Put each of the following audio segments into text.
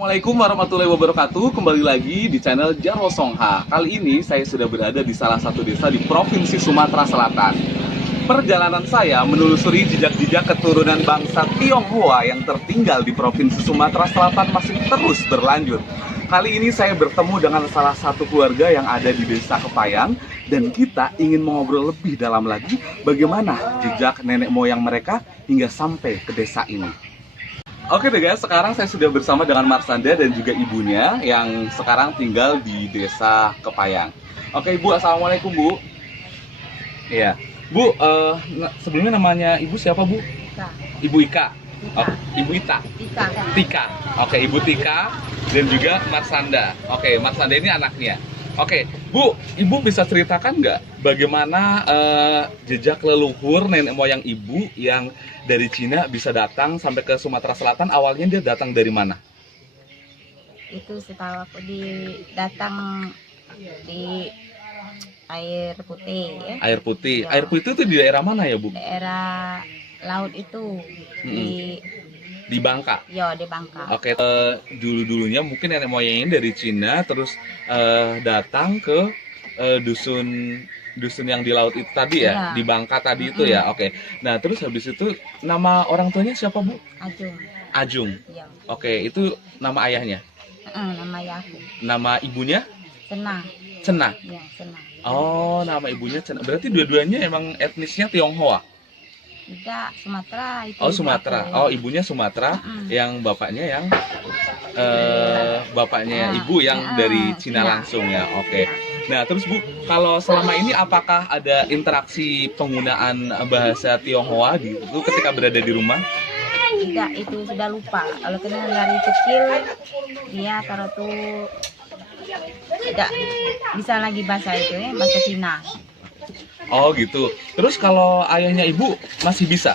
Assalamualaikum warahmatullahi wabarakatuh. Kembali lagi di channel Jarwo Songha. Kali ini saya sudah berada di salah satu desa di Provinsi Sumatera Selatan. Perjalanan saya menelusuri jejak-jejak keturunan bangsa Tionghoa yang tertinggal di Provinsi Sumatera Selatan masih terus berlanjut. Kali ini saya bertemu dengan salah satu keluarga yang ada di Desa Kepayang dan kita ingin mengobrol lebih dalam lagi bagaimana jejak nenek moyang mereka hingga sampai ke desa ini. Oke deh guys, sekarang saya sudah bersama dengan Marsanda dan juga ibunya yang sekarang tinggal di Desa Kepayang. Oke Ibu, Assalamualaikum Bu. Iya, Bu, sebelumnya namanya Ibu siapa Bu? Ika. Ibu Ika. Oh, Ibu Ita. Ika. Tika. Oke, Ibu Tika dan juga Marsanda. Oke, Marsanda ini anaknya. Oke, Bu, Ibu bisa ceritakan nggak bagaimana jejak leluhur nenek moyang Ibu yang dari Cina bisa datang sampai ke Sumatera Selatan? Awalnya dia datang dari mana? Itu setahu aku datang di air putih ya. Air putih. Ya. Air putih itu di daerah mana ya, Bu? Daerah laut itu Di Bangka. di Bangka. Oke, dulu-dulunya mungkin nenek moyangnya dari Cina terus datang ke dusun yang di laut itu tadi ya, Iya. di Bangka tadi itu ya. Oke. Nah, terus habis itu nama orang tuanya siapa, Bu? Ajung. Ajung. Ya. Oke, itu nama ayahnya. Nama aku. Nama ibunya Senang. Cena. Ya, senang. Oh, nama ibunya Cena. Berarti dua-duanya emang etnisnya Tionghoa. Tidak, Sumatera itu. Oh, ibu Sumatera. aku. Oh, ibunya Sumatera, yang bapaknya ibu yang dari Cina langsung ya. Oke. Nah, terus Bu, kalau selama ini apakah ada interaksi penggunaan bahasa Tionghoa gitu ketika berada di rumah? Tidak, itu sudah lupa. Kalau kena dari kecil dia taruh tuh tidak bisa lagi bahasa itu ya, bahasa Cina. Oh, gitu. Terus kalau ayahnya Ibu masih bisa?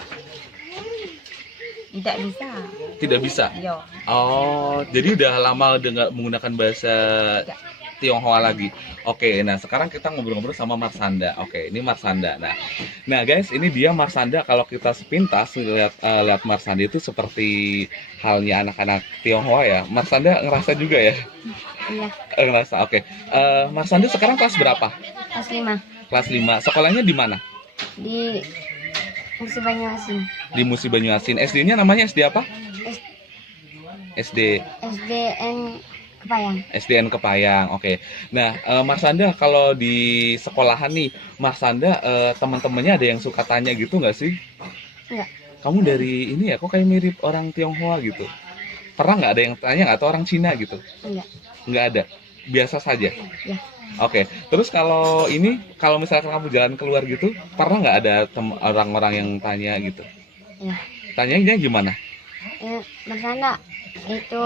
Tidak bisa. Tidak bisa. Yo. Oh, jadi udah lama menggunakan bahasa Tidak. Tionghoa lagi. Oke, nah sekarang kita ngobrol-ngobrol sama Marsanda. Oke, ini Marsanda. Nah guys, ini dia Marsanda. Kalau kita sepintas lihat Marsanda itu seperti halnya anak-anak Tionghoa ya. Marsanda ngerasa juga ya? Iya, Ngerasa. Oke. Marsanda sekarang kelas berapa? kelas 5 Kelas 5. Sekolahnya di mana? di Musi Banyuasin. Di Musi Banyuasin. SD-nya namanya SD apa? SD SDN Kepayang. SDN Kepayang. Oke. Nah, Marsanda kalau di sekolahan nih, Marsanda teman-temannya ada yang suka tanya gitu nggak sih? Enggak. Kamu dari ini ya, kok kayak mirip orang Tionghoa gitu? Pernah nggak ada yang tanya nggak atau orang Cina gitu? Enggak. Nggak ada. Biasa saja. Ya. Oke. Terus kalau misalkan kamu jalan keluar gitu, pernah nggak ada orang-orang yang tanya gitu? Ya. Tanyanya gimana? Bersanda itu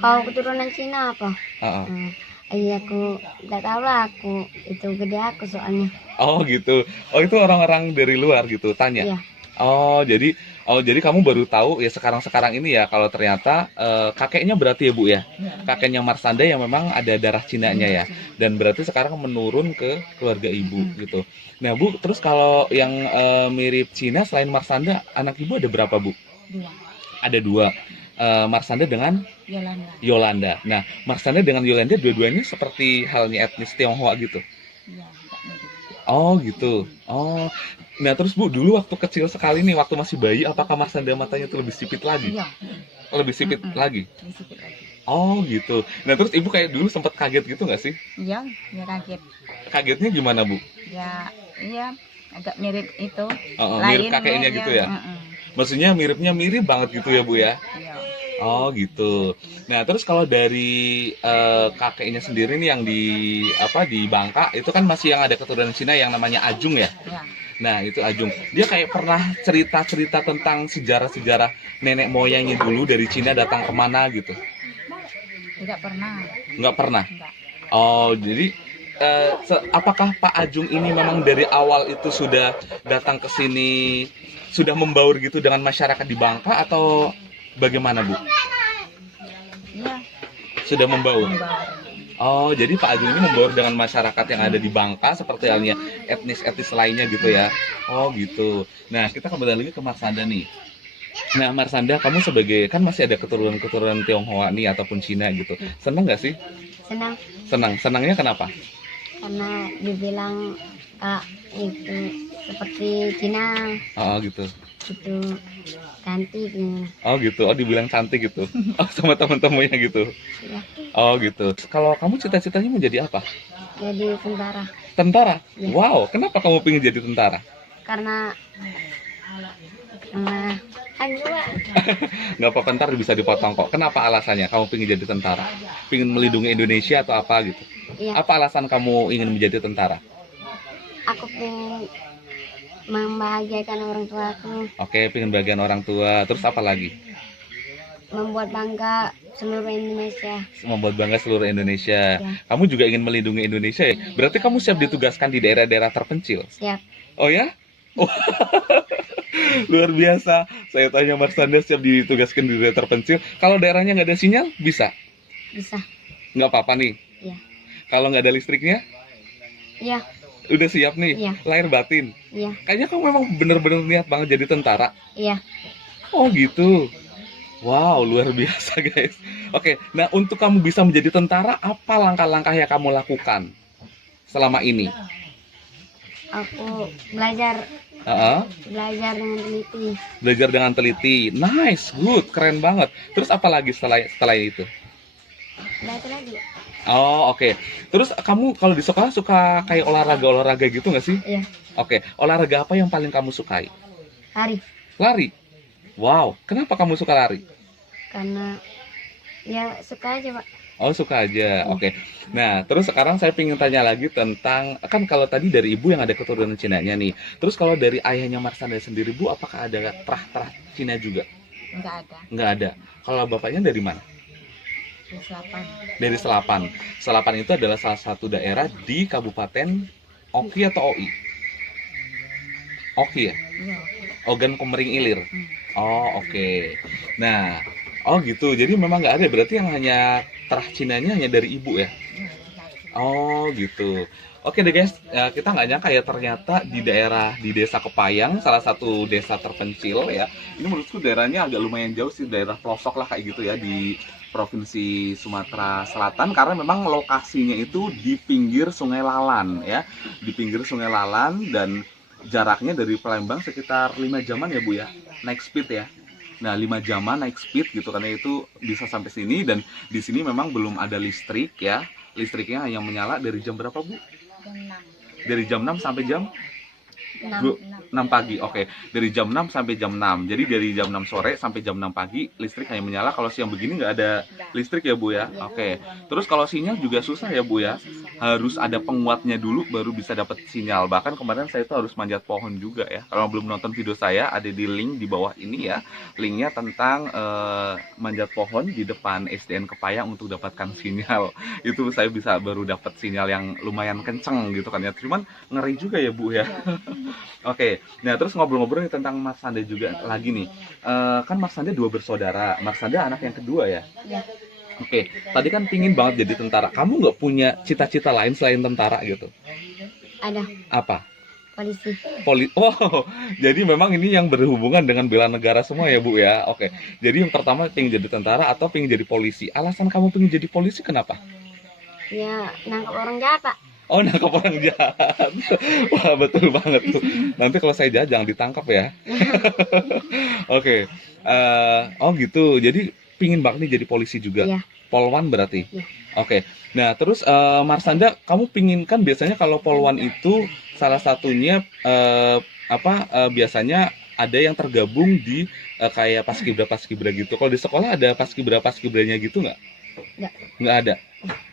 kau keturunan Cina apa? Heeh. Iya, aku nggak tahu lah, aku itu gede aku soalnya. Oh gitu. Oh itu orang-orang dari luar gitu tanya. Iya. Oh jadi kamu baru tahu ya sekarang ini ya kalau ternyata kakeknya berarti ya Bu ya. Kakeknya Marsanda yang memang ada darah Cinanya ya. Dan berarti sekarang menurun ke keluarga Ibu gitu. Nah Bu, terus kalau yang mirip Cina selain Marsanda, anak Ibu ada berapa Bu? Dua. Ada 2. Marsanda dengan Yolanda. Yolanda. Nah, Marsanda dengan Yolanda dua-duanya seperti halnya etnis Tionghoa gitu. Iya, enggak mirip. Oh gitu. Oh. Nah terus Bu, dulu waktu kecil sekali nih, waktu masih bayi, apakah Marsanda matanya tuh lebih sipit lagi? Iya. Lebih sipit lagi? Lebih sipit lagi. Oh gitu. Nah terus Ibu kayak dulu sempat kaget gitu nggak sih? Iya, ya kaget. Kagetnya gimana Bu? Ya, iya, agak mirip itu. Mirip kakeknya gitu ya? Maksudnya mirip banget gitu ya Bu ya? Iya. Oh gitu. Nah terus kalau dari kakeknya sendiri nih yang di Bangka itu kan masih yang ada keturunan Cina yang namanya Ajung ya. Ya. Nah itu Ajung. Dia kayak pernah cerita tentang sejarah nenek moyangnya dulu dari Cina datang kemana gitu. Tidak pernah. Nggak pernah. Enggak. Oh jadi apakah Pak Ajung ini memang dari awal itu sudah datang ke sini sudah membaur gitu dengan masyarakat di Bangka atau bagaimana Bu? Iya, Sudah membaur. membaur. Oh, jadi Pak Ajung ini membaur dengan masyarakat yang ada di Bangka seperti halnya etnis-etnis lainnya gitu ya. Oh, gitu. Nah, kita kembali lagi ke Marsanda nih. Nah, Marsanda, kamu sebagai kan masih ada keturunan-keturunan Tionghoa nih ataupun Cina gitu. Senang nggak sih? Senang Senang. Senangnya kenapa? karena dibilang itu seperti Cina Oh gitu. itu cantik gitu. Oh gitu. Oh dibilang cantik gitu. Oh sama teman-temannya gitu. Ya, Oh gitu. Kalau kamu cita-citanya mau jadi apa? jadi tentara Tentara. Ya. Wow. Kenapa kamu pengen jadi tentara? karena juga Nggak apa-apa, ntar bisa dipotong kok. Kenapa alasannya kamu pengen jadi tentara? Pengen melindungi Indonesia atau apa gitu? ya Apa alasan kamu ingin menjadi tentara? aku pengen membahagiakan orang tuaku, Oke, pengen bagian orang tua. Terus apa lagi? membuat bangga seluruh Indonesia. Membuat bangga seluruh Indonesia. Ya. Kamu juga ingin melindungi Indonesia ya? Berarti kamu siap ditugaskan di daerah-daerah terpencil? Siap. Oh ya? Oh. Luar biasa. Saya tanya Marsanda siap ditugaskan di daerah terpencil. Kalau daerahnya nggak ada sinyal, bisa? Bisa. Nggak apa-apa nih? Iya. Kalau nggak ada listriknya, Iya. udah siap nih? Iya. Lahir batin? Iya. Kayaknya kamu memang bener-bener niat banget jadi tentara. Iya. Oh gitu. Wow, luar biasa guys. Oke, nah untuk kamu bisa menjadi tentara, apa langkah-langkah yang kamu lakukan selama ini? Aku belajar Heeh. belajar dengan teliti. Belajar dengan teliti. Nice, good, keren banget. Terus apa lagi setelah itu? Belajar lagi. Oh, oke. Terus kamu kalau di sekolah suka kayak olahraga gitu nggak sih? Iya. Oke, olahraga apa yang paling kamu sukai? Lari. Lari. Wow, kenapa kamu suka lari? Karena ya suka aja, Pak. Oh, suka aja. Oke. Nah, terus sekarang saya ingin tanya lagi tentang, kan kalau tadi dari ibu yang ada keturunan Cinanya nih. Terus kalau dari ayahnya Marsanda sendiri, Bu, apakah ada terah-terah Cina juga? Enggak ada. Nggak ada. Kalau bapaknya dari mana? Di selatan. Dari Selapan. Selapan itu adalah salah satu daerah di Kabupaten Oki atau OI? Oki ya? Iya. Ogan Komering Ilir. Hmm. Oh, oke. Nah, oh gitu. Jadi memang nggak ada. Berarti yang hanya terah Cinanya hanya dari ibu ya? Oh gitu. Oke deh guys, kita nggak nyangka ya ternyata di desa Kepayang, salah satu desa terpencil ya. Ini menurutku daerahnya agak lumayan jauh sih, daerah pelosok lah kayak gitu ya di Provinsi Sumatera Selatan, karena memang lokasinya itu di pinggir Sungai Lalan ya, di pinggir Sungai Lalan, dan jaraknya dari Palembang sekitar 5 jaman ya Bu ya, naik speed ya. Nah, 5 jaman naik speed gitu, karena itu bisa sampai sini, dan di sini memang belum ada listrik ya. Listriknya hanya menyala dari jam berapa Bu? Jam 6. Dari jam 6 sampai jam 6. 6 pagi. Oke, dari jam 6 sampai jam 6. Jadi dari jam 6 sore sampai jam 6 pagi listrik hanya menyala. Kalau siang begini nggak ada listrik ya Bu ya. Oke. Terus kalau sinyal juga susah ya Bu ya. Harus ada penguatnya dulu baru bisa dapat sinyal. Bahkan kemarin saya tuh harus manjat pohon juga ya. Kalau belum nonton video saya, ada di link di bawah ini ya. Linknya tentang manjat pohon di depan SDN Kepayang untuk dapatkan sinyal. Itu saya bisa baru dapat sinyal yang lumayan kenceng gitu kan ya. Cuman ngeri juga ya Bu ya. Oke, nah terus ngobrol-ngobrol nih tentang Marsanda juga lagi nih. Kan Marsanda 2 bersaudara. Marsanda anak yang kedua ya. Ya. Oke, tadi kan pingin banget jadi tentara. Kamu nggak punya cita-cita lain selain tentara gitu? Ada Apa? polisi. Oh, jadi memang ini yang berhubungan dengan bela negara semua ya Bu ya. Oke, jadi yang pertama pengen jadi tentara atau pengen jadi polisi. Alasan kamu pengen jadi polisi kenapa? Ya nangkap orang jahat, Pak. Oh, nangkap orang jahat. Wah, betul banget tuh. Nanti kalau saya jahat jangan ditangkap ya. Oke. Oh gitu. Jadi pingin banget nih jadi polisi juga. Iya. Polwan berarti. Iya. Oke. Nah, terus Marsanda, kamu pingin kan biasanya kalau polwan itu salah satunya biasanya ada yang tergabung di kayak paskibra gitu. Kalau di sekolah ada paskibranya gitu nggak? Nggak. Nggak ada.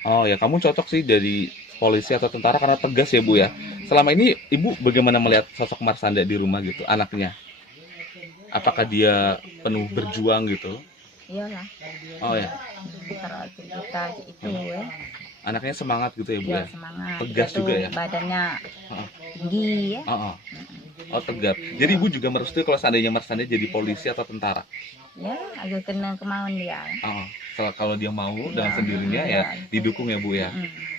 Oh ya, kamu cocok sih dari polisi atau tentara karena tegas ya Bu ya. Selama ini Ibu bagaimana melihat sosok Marsanda di rumah gitu, anaknya? Apakah dia penuh berjuang gitu? Iyalah. Oh ya, Kita itu ya. anaknya semangat gitu ya Bu Dia ya? semangat. Tegas Dia juga tuh ya? Badannya Heeh. tinggi ya. Oh, oh tegar. Jadi Ibu juga merestui kalau seandainya Marsanda jadi polisi atau tentara? Ya, agak kena kemauan dia. Oh, kalau dia mau dengan sendirinya ya didukung ya Bu ya?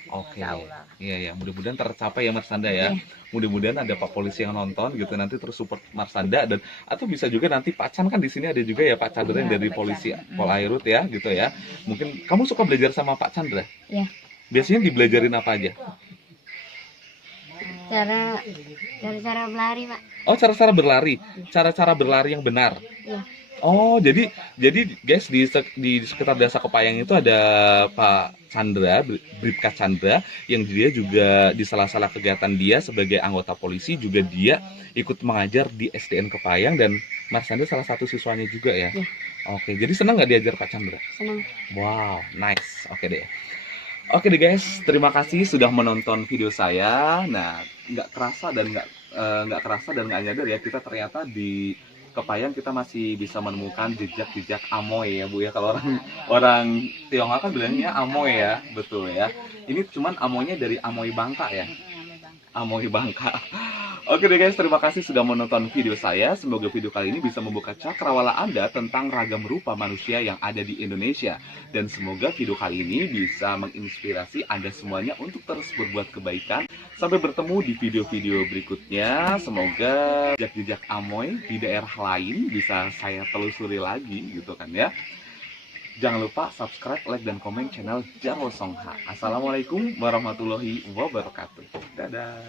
Oke. Insya Allah. Iya ya, mudah-mudahan tercapai ya Marsanda ya. Iya. Mudah-mudahan ada Pak Polisi yang nonton gitu nanti terus support Marsanda, dan atau bisa juga nanti Pak Chan, kan di sini ada juga ya Pak Chandra yang Iya, dari Pak Polisi Chan. Polairut ya gitu ya. Mungkin kamu suka belajar sama Pak Chandra? Iya. Biasanya dibelajarin apa aja? Cara berlari, Pak. Oh, cara-cara berlari, cara-cara berlari yang benar. Iya. Oh, jadi guys di sekitar Desa Kepayang itu ada Pak Chandra, Bribka Chandra, yang dia juga di salah-salah kegiatan dia sebagai anggota polisi juga dia ikut mengajar di SDN Kepayang, dan Marsanda salah satu siswanya juga ya. Iya. Oke, jadi senang nggak diajar Pak Chandra? Senang. Wow, nice. Oke deh. Oke deh guys, terima kasih sudah menonton video saya. Nah, nggak kerasa dan nggak nyadar ya, kita ternyata di Kepayang kita masih bisa menemukan jejak-jejak Amoy ya Bu ya. Kalau orang Tionghoa kan bilangnya Amoy ya, betul ya. Ini cuman Amoynya dari Amoy Bangka ya. Amoy Bangka. Oke deh guys, terima kasih sudah menonton video saya. Semoga video kali ini bisa membuka cakrawala Anda tentang ragam rupa manusia yang ada di Indonesia. Dan semoga video kali ini bisa menginspirasi Anda semuanya untuk terus berbuat kebaikan. Sampai bertemu di video-video berikutnya. Semoga jejak-jejak Amoy di daerah lain bisa saya telusuri lagi gitu kan ya. Jangan lupa subscribe, like, dan komen channel Jarwo Songha. Assalamualaikum warahmatullahi wabarakatuh. Dadah.